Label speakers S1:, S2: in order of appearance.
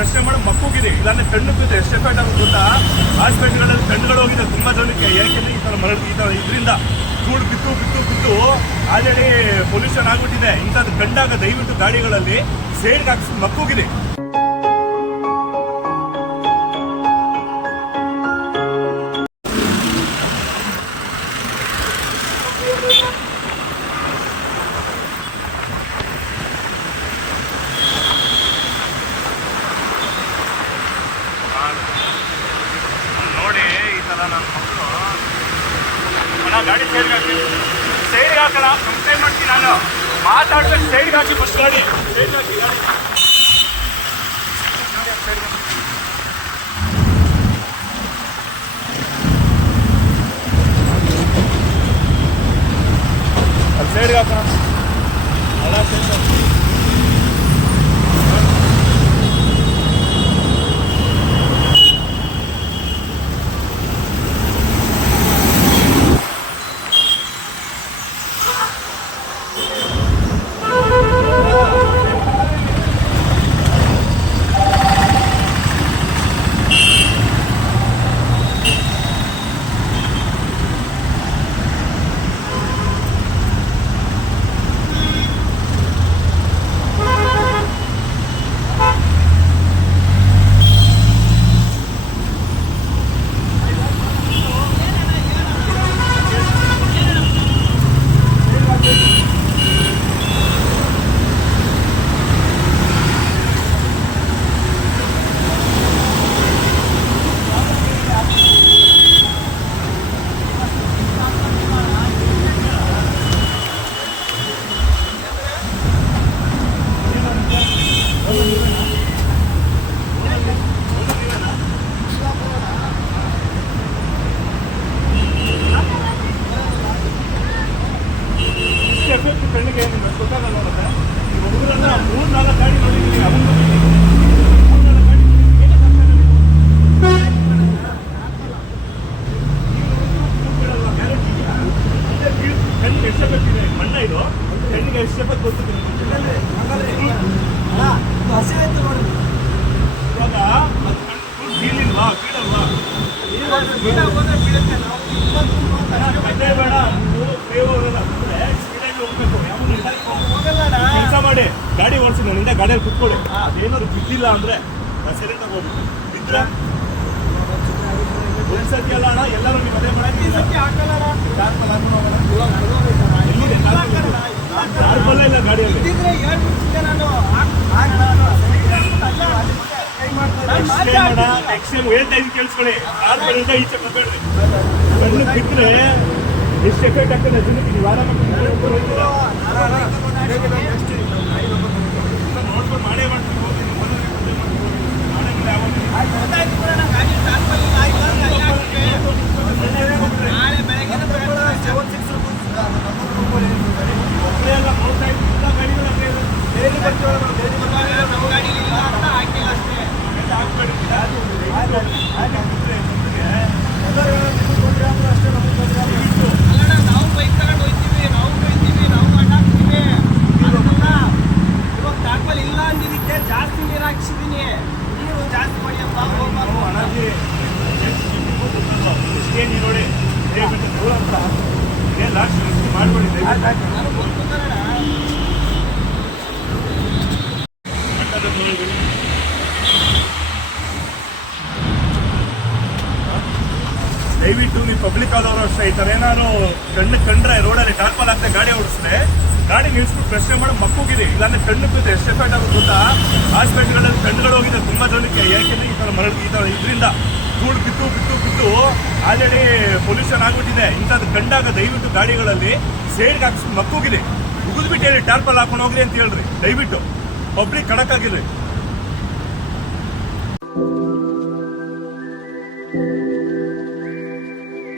S1: ಪ್ರಶ್ನೆ ಮಾಡೋ ಮಕ್ಕಳಿದೆ ಇಲ್ಲಾಂದ್ರೆ ಕಣ್ಣು ಕೂತ ಎಷ್ಟು ಎಫೆಕ್ಟ್ ಆಗುತ್ತೆ ಗೊತ್ತಾ? ಹಾಸ್ಪಿಟಲ್ಗಳಲ್ಲಿ ಕಣ್ಣುಗಳು ಹೋಗಿದೆ. ತುಂಬಾ ಜನಕ್ಕೆ. ಯಾಕೆಂದ್ರೆ ಈ ತರ ಮರ ಈ ತರ ಇದರಿಂದ ಧೂಳು ಬಿತ್ತು ಬಿತ್ತು ಬಿತ್ತು ಆಲ್ರೆಡಿ ಪೊಲ್ಯೂಷನ್ ಆಗ್ಬಿಟ್ಟಿದೆ. ಇಂಥದ್ದು ಕಂಡಾಗ ದಯವಿಟ್ಟು ಗಾಡಿಗಳಲ್ಲಿ ಸೇರ್ಗೆ ಹಾಕಿಸಿ ಮಕ್ಕಳಿದೆ ಸೈಡ್ಗೆ ಹಾಕಿ ಸೈಡ್ಗೆ ಹಾಕಣ ಕಂಪ್ಲೇಂಟ್ ಮಾಡ್ತೀನಿ ನಾನು. ಮಾತಾಡ್ಬೇಕು ಸೈಡ್ಗೆ ಹಾಕಿ ಫಸ್ಟ್ ಗಾಡಿ. ಸೈಡ್ಗೆ ಹಾಕಿ ಸೈಡ್ ಸೈಡ್ಗೆ ಹಾಕೋಣ ಅಲ್ಲ ಸೈಡ್ಗೆ ಏನಕ್ಕೆ ಅರ್ಥ ಆಗಲ್ಲ ನೀವು? ಮೂರು ನಾಲ್ಕು ಅದೇ ಬೀಳ್- ಕಣ್ಣಿಗೆ ಎಷ್ಟು ಇದೆ ಮಣ್ಣ ಇದು ಕಣ್ಣಿಗೆ ಎಷ್ಟು ಎಫೆಕ್ಟ್ ಗೊತ್ತಿದೆ ಇವಾಗ ಅದು ಕಣ್ಣು full ಬೀಳಿಲ್ವಾ ಬೀಳಲ್ವಾ ಬೇಡ ನೀವು ನನ್ನಿಂದ ಗಾಡಿಯಲ್ಲಿ ಕುತ್ಕೊಳ್ಳಿ ಅದೇನಾದ್ರು ಬಿದ್ದಿಲ್ಲ ಅಂದ್ರೆ ಸೈಲೆಂಟ್ ಆಗಿ ಹೋಗ್ಬೇಕು ಬಿದ್ರೆ? ಒಂದ್ಸತಿ ಅಲ್ಲ ಅಣ್ಣ ಇಲ್ಲ ನೆಕ್ಸ್ಟ್ ಕೇಳಿಸ್ಕೊಳ್ಳಿ. ಕಾರ್ಬಲ್ಲಿಂದ ಈಚೆ ಬರಬೇಡ್ರಿ ಕಣ್ಣು ಬಿದ್ದರೆ ಎಷ್ಟು ಎಫೆಕ್ಟ್ ಆಗ್ತದೆ ಜನಕ್ಕೆ ನೀವು ಆರಾಮ ಮಾಡಬೇಡಿ ದಯವಿಟ್ಟು
S2: ನಾನು ಗೊತ್ತುಂಟಣ್ಣ.
S1: ಮಟ್ಟದ ದೂರದಲ್ಲಿ. ದಯವಿಟ್ಟು ನೀವು ಪಬ್ಲಿಕ್ ಆದವರು ಅಷ್ಟೇ, ಈ ಥರ ಏನಾದ್ರು ಕಣ್ಣು ಕಂಡ್ರೆ ರೋಡಲ್ಲಿ ಟಾರ್ಪಲ್ ಹಾಕ್ತಾ ಗಾಡಿ ಓಡಿಸಿದ್ರೆ, ಗಾಡಿ ನಿಲ್ಸ್ಬಿಟ್ಟು ಪ್ರಶ್ನೆ ಮಾಡಿ ಮಕ್ಕಳಿದೆ ಇಲ್ಲಾಂದ್ರೆ ಕಣ್ಣು ಕೂತು ಎಷ್ಟು ಎಫೆಕ್ಟ್ ಆಗುತ್ತೆ ಗೊತ್ತಾ ಕಣ್ಣುಗಳು ಹೋಗಿದೆ. ತುಂಬಾ ಜನಕ್ಕೆ ಯಾಕೆಂದ್ರೆ ಈ ಥರ ಮರ ಈ ತರ ಇದರಿಂದ ಧೂಳು ಬಿತ್ತು ಬಿತ್ತು ಬಿತ್ತು ಆಲ್ರೆಡಿ ಪೊಲ್ಯೂಷನ್ ಆಗ್ಬಿಟ್ಟಿದೆ. ಇಂಥದ್ದು ಕಂಡಾಗ ದಯವಿಟ್ಟು ಗಾಡಿಗಳಲ್ಲಿ ಸೈಡ್ಗೆ ಹಾಕಿಸ್ಬಿಟ್ಟು ಮಕ್ಕಳಿದೆ ಉಗಿದ್ಬಿಟ್ಟು ಹೇಳಿ ಟಾರ್ಪಲ್ ಹಾಕೊಂಡು ಹೋಗ್ರಿ ಅಂತ ಹೇಳ್ರಿ. ದಯವಿಟ್ಟು ಪಬ್ಲಿಕ್ ಕಡಕ್ ಆಗಿರ್ರಿ